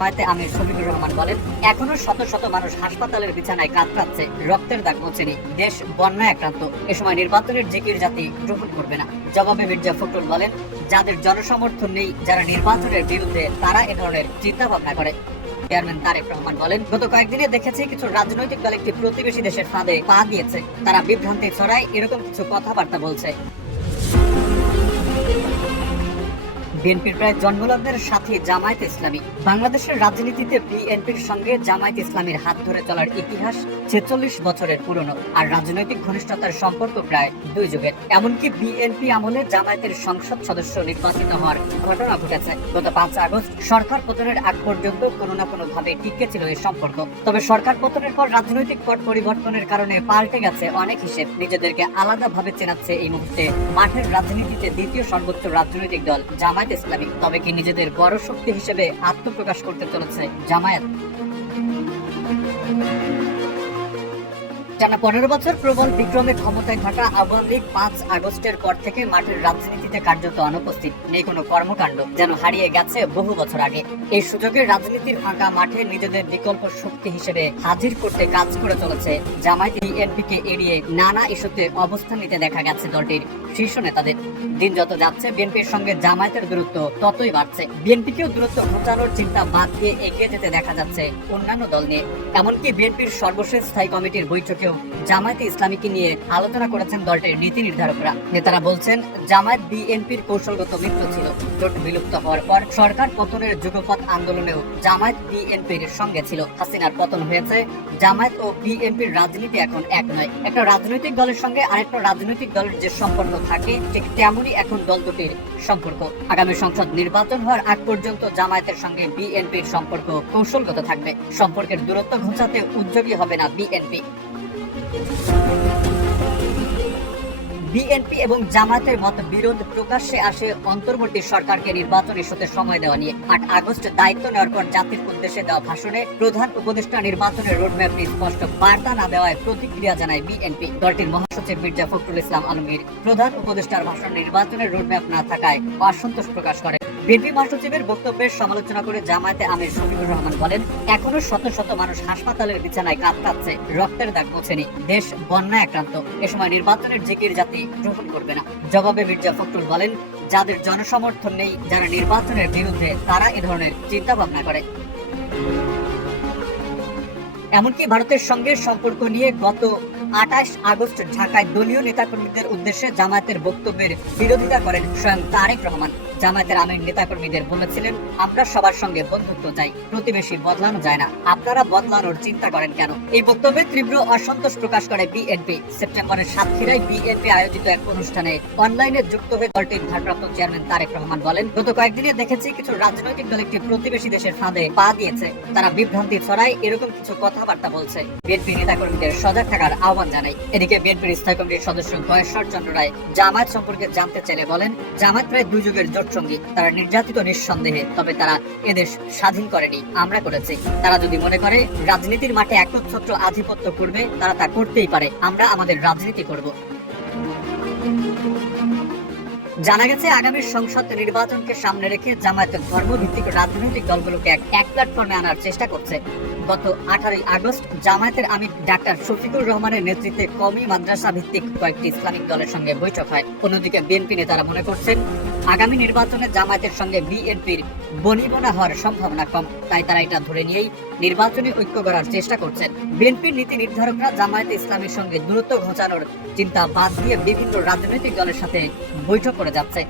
জামায়াতে আমির শফিকুর রহমান বলেন, এখনো শত শত মানুষ হাসপাতালের বিছানায় কাতরাচ্ছে, রক্তের দাগ মোছেনি, দেশ বন্যায় আক্রান্ত। এ সময় নির্বাচনের জিকির জাতি গ্রহণ করবে না। জবাবে মির্জা ফখরুল বলেন, যাদের জনসমর্থন নেই, যারা নির্বাচনের বিরুদ্ধে, তারা এ ধরনের চিন্তা ভাবনা করে। চেয়ারম্যান তারেক রহমান বলেন, গত কয়েকদিনে দেখেছি কিছু রাজনৈতিক দল একটি প্রতিবেশী দেশের ফাঁদে পা দিয়েছে। তারা বিভ্রান্তি ছড়ায়, এরকম কিছু কথাবার্তা বলছে। বিএনপির প্রায় জন্মলগ্নের সাথী জামায়াত ইসলামী। বাংলাদেশের রাজনীতিতে বিএনপির সঙ্গে জামায়াত ইসলামীর হাত ধরে চলার ইতিহাস ৪৬ বছরের পুরনো, আর রাজনৈতিক ঘনিষ্ঠতার সম্পর্ক প্রায় ২ যুগের। এমনকি বিএনপি আমলে জামায়াতের সংসদ সদস্য নির্বাচিত হওয়ার ঘটনা ঘটেছে। গত ৫ আগস্ট সরকার পতনের আগ পর্যন্ত কোনো না কোনো ভাবে টিকে ছিল এই সম্পর্ক। তবে সরকার পতনের পর রাজনৈতিক পট পরিবর্তনের কারণে পাল্টে গেছে অনেক হিসেব। নিজেদেরকে আলাদাভাবে চেনাচ্ছে এই মুহূর্তে মাঠের রাজনীতিতে দ্বিতীয় সর্বোচ্চ রাজনৈতিক দল জামায়াত ইসলামী। তবে কি নিজেদের বড় শক্তি হিসেবে আত্মপ্রকাশ করতে চলেছে জামায়াত? টানা ১৫ বছর প্রবল বিক্রমে ক্ষমতায় থাকা আওয়ামী লীগ ৫ আগস্টের পর থেকে মাঠের রাজনীতিতে কার্যত অনুপস্থিত, নেই কোনো কর্মকাণ্ড, যেন হারিয়ে গেছে বহু বছর আগে। এই সুযোগে রাজনীতির ফাঁকা মাঠে নিজেদের বিকল্প শক্তি হিসেবে হাজির করতে কাজ করে চলেছে জামায়াত। বিএনপিকে এড়িয়ে নানা ইস্যুতে অবস্থান নিতে দেখা গেছে দলটির শীর্ষ নেতাদের। দিন যত যাচ্ছে বিএনপির সঙ্গে জামায়াতের দূরত্ব ততই বাড়ছে। বিএনপিকেও দূরত্ব ঘটানোর চিন্তা বাদ দিয়ে এগিয়ে যেতে দেখা যাচ্ছে অন্যান্য দল নিয়ে। এমনকি বিএনপির সর্বশেষ স্থায়ী কমিটির বৈঠকেও জামায়াতে ইসলামীকে নিয়ে আলোচনা করেছেন দলটির নীতি নির্ধারকরা। নেতারা বলছেন, জামায়াত বিএনপির কৌশলগত মিত্র ছিল। জোট বিলুপ্ত হওয়ার পর সরকার পতনের যুগপৎ আন্দোলনেও জামায়াত বিএনপির সঙ্গে ছিল। হাসিনার পতন হয়েছে, জামায়াত ও বিএনপির রাজনীতি এখন এক নয়। একটা রাজনৈতিক দলের সঙ্গে আরেকটা রাজনৈতিক দলের যে সম্পর্ক থাকে, ঠিক তেমনই এখন দল দুটির সম্পর্ক। আগামী সংসদ নির্বাচন হওয়ার আগ পর্যন্ত জামায়াতের সঙ্গে বিএনপির সম্পর্ক কৌশলগত থাকবে। সম্পর্কের দূরত্ব ঘোচাতে উদ্যোগী হবে না বিএনপি। বিএনপি এবং জামায়াতের মত বিরোধ প্রকাশ্যে আসে অন্তর্বর্তী সরকারকে নির্বাচন ইস্যুতে সময় দেওয়া নিয়ে। ৮ আগস্ট দায়িত্ব নেওয়ার পর জাতির উদ্দেশ্যে দেওয়া ভাষণে প্রধান উপদেষ্টা নির্বাচনের রোডম্যাপ নিয়ে স্পষ্ট বার্তা না দেওয়ায় প্রতিক্রিয়া জানায় বিএনপি। দলটির মহাসচিব মির্জা ফখরুল ইসলাম আলমগীর প্রধান উপদেষ্টার ভাষণ নির্বাচনের রোডম্যাপ না থাকায় অসন্তোষ প্রকাশ করে। বিএনপি মহাসচিবের বক্তব্যের সমালোচনা করে জামায়াতে আমির শফিকুর রহমান বলেন, এখনো শত শত মানুষ হাসপাতালের বিছানায় কাতরাচ্ছে, রক্তের দাগ মোছেনি, দেশ বন্যায় আক্রান্ত। এ সময় নির্বাচনের জিকির জাতি গ্রহণ করবে না। জবাবে মির্জা ফখরুল বলেন, যাদের জনসমর্থন নেই, যারা নির্বাচনের বিরুদ্ধে, তারা এ ধরনের চিন্তা ভাবনা করে। এমনকি ভারতের সঙ্গে সম্পর্ক নিয়ে গত ২৮ আগস্ট ঢাকায় দলীয় নেতাকর্মীদের উদ্দেশ্যে জামায়াতের বক্তব্যের বিরোধিতা করেন স্বয়ং তারেক রহমান। জামায়াতের আমির নেতাকর্মীদের বলেছিলেন, আমরা সবার সঙ্গে বন্ধুত্ব চাই, প্রতিবেশী বদলানো যায় না, আপনারা বদলানোর চিন্তা করেন কেন? এই বক্তব্যে তীব্র অসন্তোষ প্রকাশ করে বিএনপি। সেপ্টেম্বরের সাতক্ষীরায় বিএনপি আয়োজিত এক অনুষ্ঠানে অনলাইনে যুক্ত হয়ে দলটির ভারপ্রাপ্ত চেয়ারম্যান তারেক রহমান বলেন, গত কয়েকদিনে দেখেছি কিছু রাজনৈতিক দল একটি প্রতিবেশী দেশের ফাঁদে পা দিয়েছে। তারা বিভ্রান্তি ছড়ায়, এরকম কিছু কথাবার্তা বলছে। বিএনপি নেতাকর্মীদের সজাগ থাকার আহ্বান জানাই। এদিকে বিএনপির স্থায়ী কমিটির সদস্য গয়েশ্বর চন্দ্র রায় জামায়াত সম্পর্কে জানতে চাইলে বলেন, জামায়াত প্রায় ২ যুগের জোট সঙ্গী। তারা নির্যাতিত নিঃসন্দেহে, তবে তারা এদেশ স্বাধীন করেনি, আমরা করেছি। তারা যদি মনে করে রাজনীতির মাঠে একচ্ছত্র আধিপত্য করবে, তারা তা করতেই পারে। আমরা আমাদের রাজনীতি করব। জানা গেছে, আগামী সংসদ নির্বাচনকে সামনে রেখে জামায়াত ধর্মভিত্তিক রাজনৈতিক দলগুলোকে এক প্ল্যাটফর্মে আনার চেষ্টা করছে। গত 18 আগস্ট জামায়াতের আমির ডাক্তার শফিকুর রহমানের নেতৃত্বে কওমি মাদ্রাসা ভিত্তিক কয়েকটি ইসলামিক দলের সঙ্গে বৈঠক হয়। অন্যদিকে বিএনপি নেতারা মনে করছেন, আগামী নির্বাচনে জামায়াতের সঙ্গে বিএনপির বনিবনা হওয়ার সম্ভাবনা কম, তাই তারা এটা ধরে নিয়েই নির্বাচনী ঐক্য করার চেষ্টা করছেন। বিএনপির নীতি নির্ধারকরা জামায়াতে ইসলামীর সঙ্গে দূরত্ব ঘোচানোর চিন্তা বাদ দিয়ে বিভিন্ন রাজনৈতিক দলের সাথে বৈঠক করে যাচ্ছে।